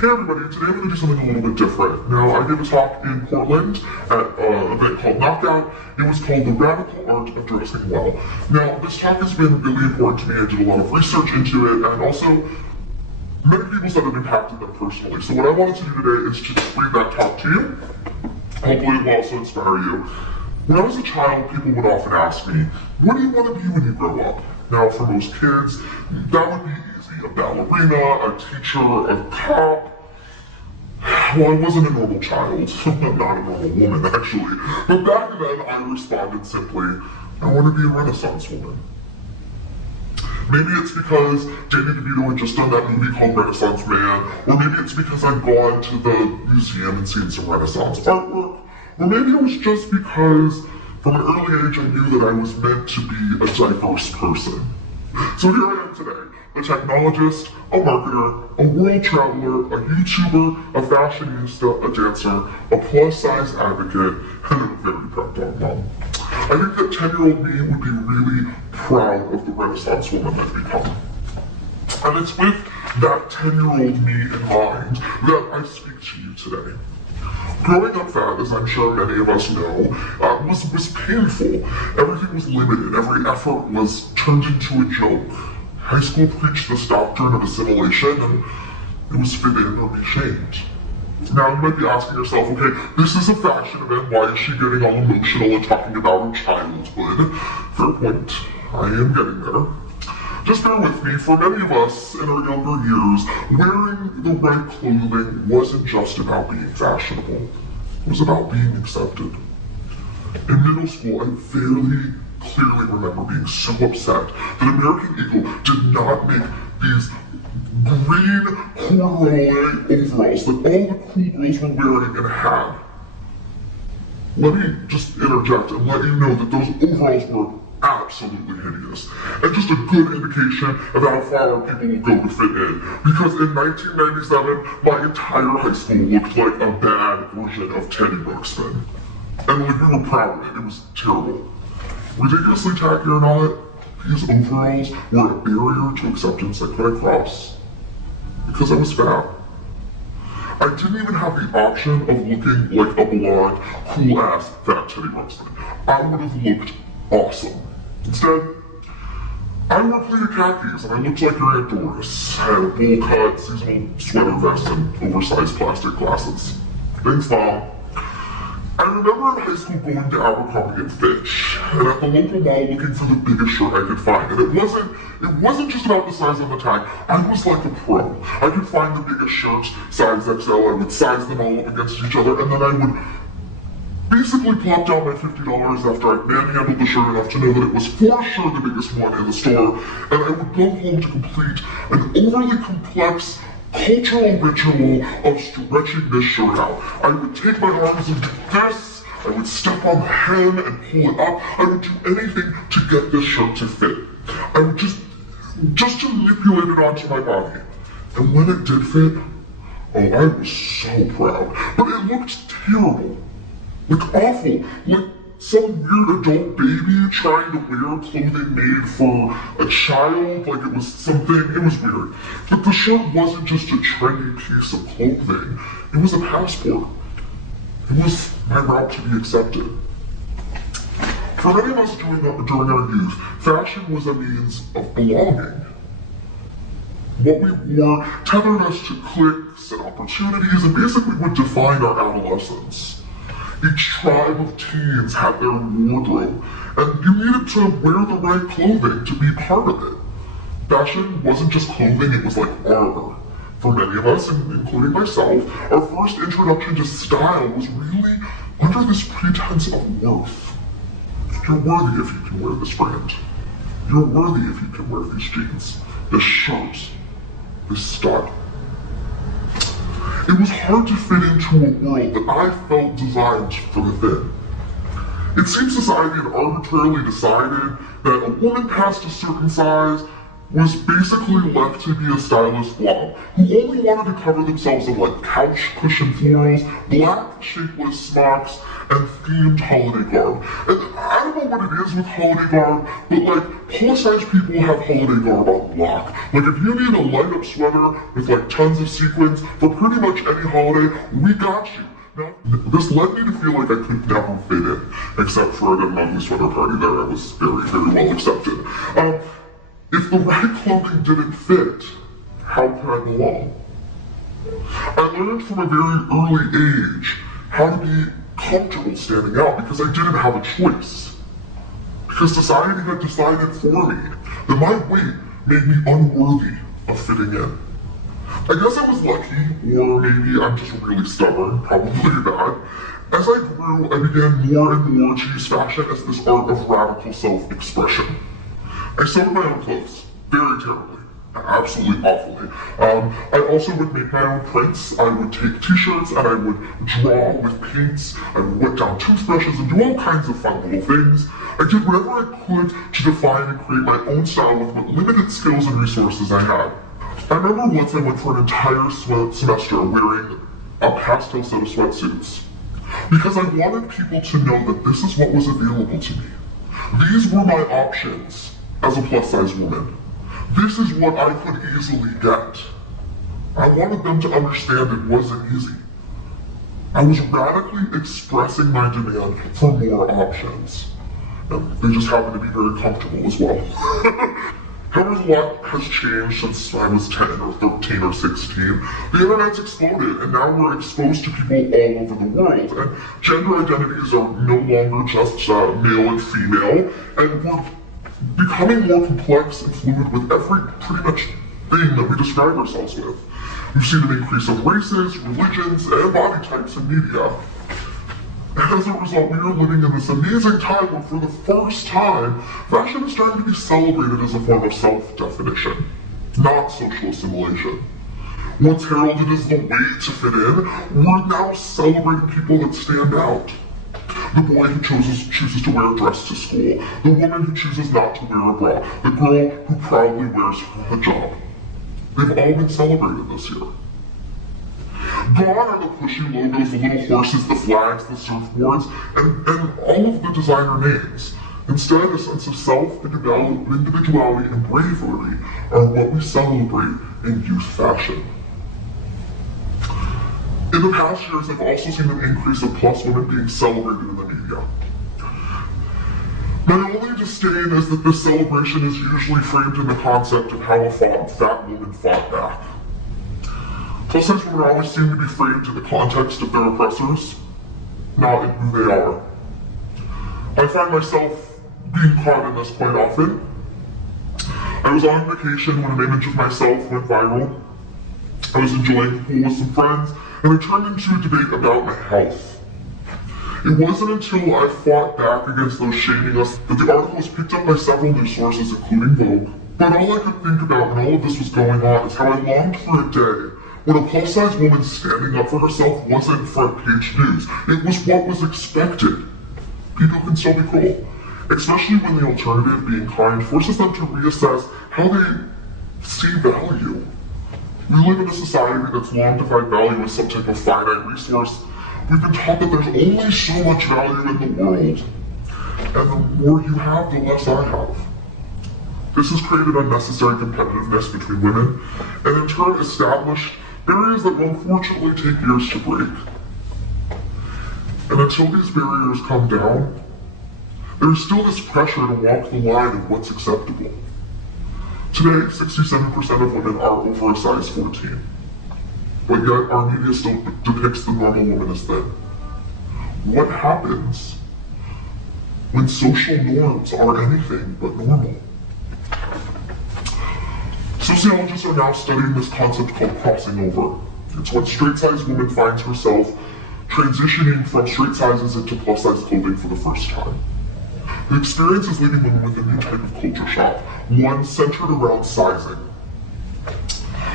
Hey everybody, today I'm going to do something a little bit different. Now, I gave a talk in Portland at an event called Knockout. It was called The Radical Art of Dressing Well. Now, this talk has been really important to me. I did a lot of research into it, and also many people said it impacted them personally. So what I wanted to do today is just read that talk to you. Hopefully it will also inspire you. When I was a child, people would often ask me, what do you want to be when you grow up? Now, for most kids, that would be easy. A ballerina, a teacher, a cop. Well, I wasn't a normal child, not a normal woman actually, but back then I responded simply, I want to be a Renaissance woman. Maybe it's because Danny DeVito had just done that movie called Renaissance Man, or maybe it's because I'd gone to the museum and seen some Renaissance artwork, or maybe it was just because from an early age I knew that I was meant to be a diverse person. So here I am today. A technologist, a marketer, a world traveler, a YouTuber, a fashionista, a dancer, a plus-size advocate, and a very proud dog mom. I think that 10-year-old me would be really proud of the Renaissance woman I've become. And it's with that 10-year-old me in mind that I speak to you today. Growing up fat, as I'm sure many of us know, was painful. Everything was limited. Every effort was turned into a joke. High school preached this doctrine of assimilation, and it was fit in or be shamed. Now you might be asking yourself, okay, this is a fashion event, why is she getting all emotional and talking about her childhood? Fair point, I am getting there. Just bear with me, for many of us in our younger years, wearing the right clothing wasn't just about being fashionable, it was about being accepted. In middle school, I very clearly remember being so upset that American Eagle did not make these green corduroy overalls that all the cool girls were wearing and had. Let me just interject and let you know that those overalls were absolutely hideous, and just a good indication of how far people will go to fit in, because in 1997, my entire high school looked like a bad version of Teddy Ruxpin. And like, we were proud of it, it was terrible. Ridiculously tacky or not, these overalls were a barrier to acceptance I could cross. Because I was fat. I didn't even have the option of looking like a blonde, cool-ass fat Teddy Ruxpin. I would have looked awesome. Instead, I wore pleated khakis and I looked like your Aunt Doris. I had a bowl cut, seasonal sweater vest, and oversized plastic glasses. Thanks, Mom. I remember in high school going to Abercrombie and Fitch, and at the local mall looking for the biggest shirt I could find. And it wasn't just about the size on the tag. I was like a pro. I could find the biggest shirts, size XL, I would size them all up against each other, and then I would basically plop down my $50 after I manhandled the shirt enough to know that it was for sure the biggest one in the store, and I would go home to complete an overly complex cultural ritual of stretching this shirt out. I would take my arms and do this, I would step on the hem and pull it up, I would do anything to get this shirt to fit. I would just to manipulate it onto my body. And when it did fit, oh, I was so proud. But it looked terrible. Like awful. Like some weird adult baby trying to wear clothing made for a child, like it was something, it was weird. But the shirt wasn't just a trendy piece of clothing, it was a passport. It was my route to be accepted. For many of us during our youth, fashion was a means of belonging. What we wore tethered us to cliques and opportunities and basically would define our adolescence. Each tribe of teens had their wardrobe, and you needed to wear the right clothing to be part of it. Fashion wasn't just clothing, it was like armor. For many of us, including myself, our first introduction to style was really under this pretense of worth. You're worthy if you can wear this brand. You're worthy if you can wear these jeans, this shirt, this stud. It was hard to fit into a world that I felt designed for the thin. It seems society had arbitrarily decided that a woman past a certain size was basically left to be a stylish blob who only wanted to cover themselves in like couch cushion florals, black shapeless smocks, and themed holiday garb. And I don't know what it is with holiday garb, but like plus-size people have holiday garb on lock. Like if you need a light-up sweater with like tons of sequins for pretty much any holiday, we got you. Now, this led me to feel like I could never fit in, except for at an ugly sweater party there. I was very, very well accepted. If the right clothing didn't fit, how could I belong? I learned from a very early age how to be comfortable standing out because I didn't have a choice. Because society had decided for me that my weight made me unworthy of fitting in. I guess I was lucky, or maybe I'm just really stubborn, probably that. As I grew, I began more and more to use fashion as this art of radical self-expression. I sewed my own clothes, very terribly, absolutely awfully. I also would make my own prints. I would take t-shirts and I would draw with paints. I would wet down toothbrushes and do all kinds of fun little things. I did whatever I could to define and create my own style with what limited skills and resources I had. I remember once I went for an entire semester wearing a pastel set of sweatsuits because I wanted people to know that this is what was available to me. These were my options as a plus-size woman. This is what I could easily get. I wanted them to understand it wasn't easy. I was radically expressing my demand for more options. And they just happen to be very comfortable as well. However, a lot has changed since I was 10 or 13 or 16. The internet's exploded, and now we're exposed to people all over the world. And gender identities are no longer just male and female, and we're becoming more complex and fluid with every pretty much thing that we describe ourselves with. We've seen an increase of races, religions, and body types in media. And as a result, we are living in this amazing time where for the first time, fashion is starting to be celebrated as a form of self-definition, not social assimilation. Once heralded as the way to fit in, we're now celebrating people that stand out. The boy who chooses to wear a dress to school, the woman who chooses not to wear a bra, the girl who proudly wears her hijab. They've all been celebrated this year. Gone are the pushy logos, the little horses, the flags, the surfboards, and all of the designer names. Instead, a sense of self, individuality, and bravery are what we celebrate in youth fashion. In the past years, I've also seen an increase of plus women being celebrated in the media. My only disdain is that this celebration is usually framed in the concept of how a fat woman fought back. Plus-size women always seem to be framed in the context of their oppressors, not in who they are. I find myself being caught in this quite often. I was on vacation when an image of myself went viral. I was enjoying the pool with some friends, and it turned into a debate about my health. It wasn't until I fought back against those shaming us that the article was picked up by several news sources, including Vogue. But all I could think about when all of this was going on is how I longed for a day when a plus-size woman standing up for herself wasn't front page news. It was what was expected. People can still be cool, especially when the alternative, being kind, forces them to reassess how they see value. We live in a society that's long defined value as some type of finite resource. We've been taught that there's only so much value in the world, and the more you have, the less I have. This has created unnecessary competitiveness between women, and in turn established barriers that will unfortunately take years to break. And until these barriers come down, there's still this pressure to walk the line of what's acceptable. Today, 67% of women are over a size 14. But yet, our media still depicts the normal woman as thin. What happens when social norms are anything but normal? Sociologists are now studying this concept called crossing over. It's when straight-sized woman finds herself transitioning from straight sizes into plus-size clothing for the first time. The experience is leaving women with a new type of culture shock, one centered around sizing.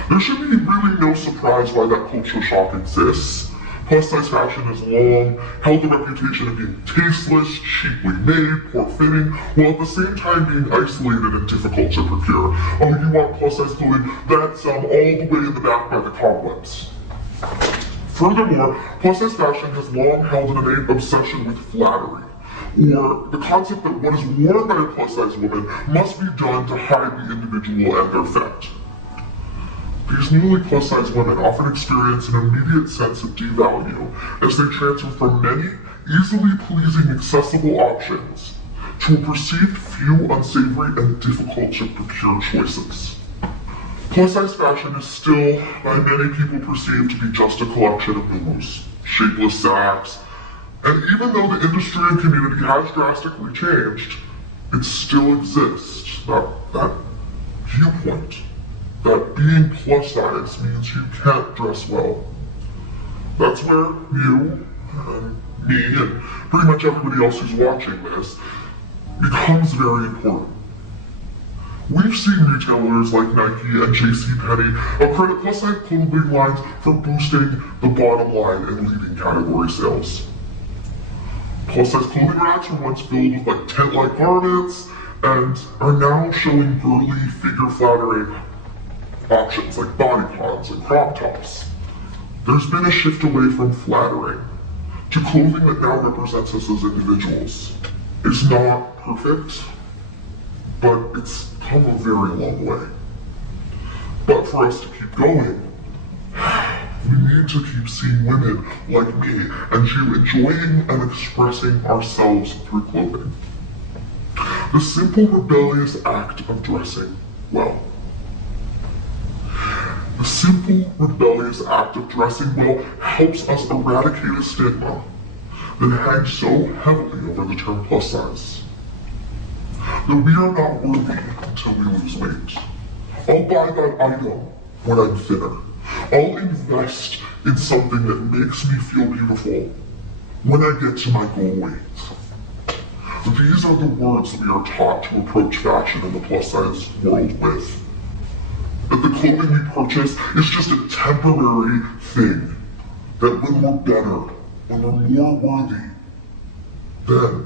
There should be really no surprise why that culture shock exists. Plus size fashion has long held the reputation of being tasteless, cheaply made, poor-fitting, while at the same time being isolated and difficult to procure. Oh, you want plus size clothing? That's all the way in the back by the cobwebs. Furthermore, plus size fashion has long held an innate obsession with flattery, or the concept that what is worn by a plus size woman must be done to hide the individual and their fit. These newly plus size women often experience an immediate sense of devalue as they transfer from many easily pleasing accessible options to a perceived few unsavory and difficult to procure choices. Plus size fashion is still, by many people, perceived to be just a collection of loose, shapeless sacks, and even though the industry and community has drastically changed, it still exists, that viewpoint, that being plus size means you can't dress well. That's where you, and me, and pretty much everybody else who's watching this, becomes very important. We've seen retailers like Nike and JCPenney accredit plus size clothing lines for boosting the bottom line and leading category sales. Plus size clothing racks were once filled with like tent-like garments and are now showing girly, figure-flattering options like bodycons and crop tops. There's been a shift away from flattering to clothing that now represents us as individuals. It's not perfect, but it's come a very long way. But for us to keep going, we need to keep seeing women like me and you enjoying and expressing ourselves through clothing. The simple rebellious act of dressing well. The simple rebellious act of dressing well helps us eradicate a stigma that hangs so heavily over the term plus size. That we are not worthy until we lose weight. I'll buy that item when I'm thinner. I'll invest in something that makes me feel beautiful when I get to my goal weight. These are the words that we are taught to approach fashion in the plus size world with. That the clothing we purchase is just a temporary thing. That when we're better, when we're more worthy, then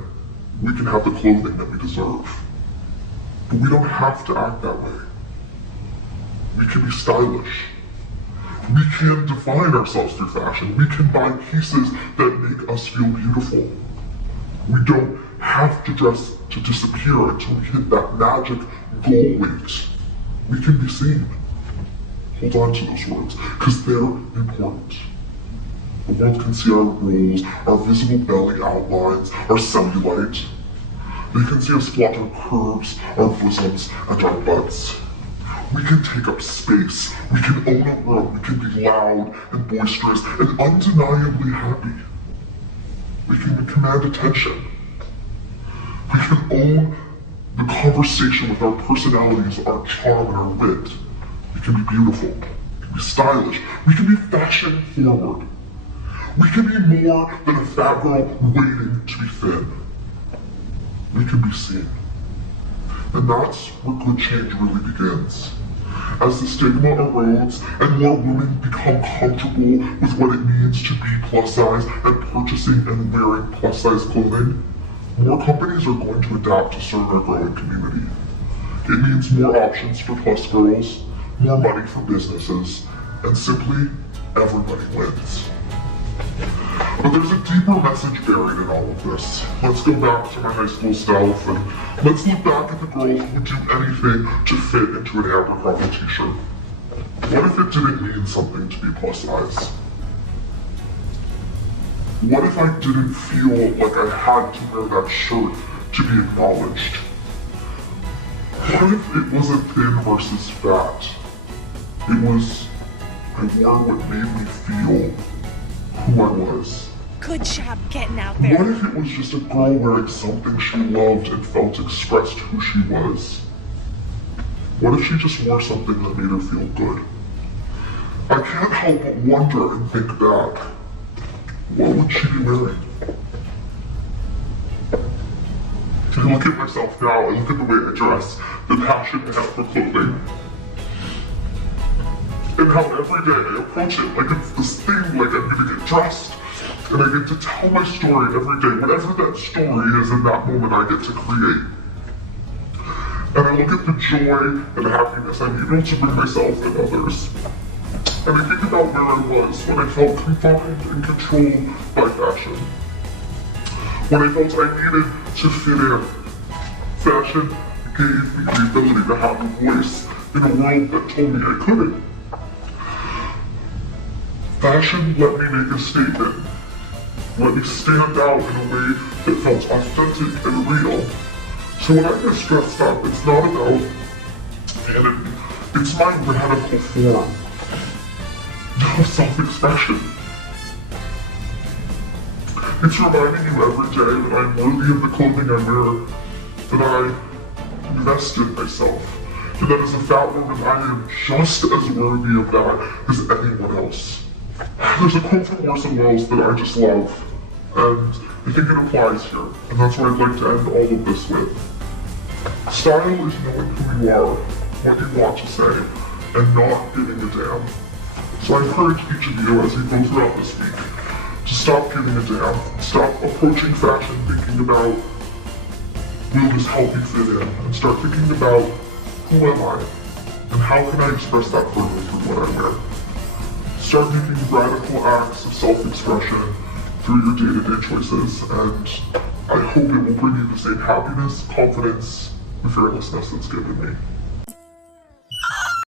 we can have the clothing that we deserve. But we don't have to act that way. We can be stylish. We can define ourselves through fashion. We can buy pieces that make us feel beautiful. We don't have to dress to disappear until we hit that magic goal weight. We can be seen. Hold on to those words, because they're important. The world can see our rolls, our visible belly outlines, our cellulite. They can see us flaunt our curves, our bosoms, and our butts. We can take up space. We can own a room. We can be loud and boisterous and undeniably happy. We can command attention. We can own the conversation with our personalities, our charm, and our wit. We can be beautiful. We can be stylish. We can be fashion forward. We can be more than a fat girl waiting to be thin. We can be seen. And that's where good change really begins. As the stigma erodes and more women become comfortable with what it means to be plus size and purchasing and wearing plus size clothing, more companies are going to adapt to serve our growing community. It means more options for plus girls, more money for businesses, and simply everybody wins. But there's a deeper message buried in all of this. Let's go back to my high school self and let's look back at the girl who would do anything to fit into an Abercrombie t-shirt. What if it didn't mean something to be plus size? What if I didn't feel like I had to wear that shirt to be acknowledged? What if it wasn't thin versus fat? It was, I wore what made me feel who I was. Good job getting out there. What if it was just a girl wearing something she loved and felt expressed who she was? What if she just wore something that made her feel good? I can't help but wonder and think back. What would she be wearing? I look at myself now, I look at the way I dress, the passion I have for clothing. And how every day I approach it like it's this thing, like I'm gonna get dressed. And I get to tell my story every day. Whatever that story is in that moment, I get to create. And I look at the joy and happiness I'm able to bring myself and others. And I think about where I was when I felt confined and controlled by fashion. When I felt I needed to fit in. Fashion gave me the ability to have a voice in a world that told me I couldn't. Fashion let me make a statement. Let me stand out in a way that felt authentic and real. So when I get stressed out, it's not about vanity. It's my radical form of self-expression. It's reminding you every day that I'm worthy of the clothing I wear, that I invest in myself, and that as a fat woman, I am just as worthy of that as anyone else. There's a quote from Orson Welles that I just love, and I think it applies here, and that's what I'd like to end all of this with. Style is knowing who you are, what you want to say, and not giving a damn. So I encourage each of you as you go throughout this week to stop giving a damn, stop approaching fashion thinking about, will this help me fit in, and start thinking about, who am I, and how can I express that further through what I wear. Start making radical acts of self-expression through your day-to-day choices, and I hope it will bring you the same happiness, confidence, and fearlessness it's given me.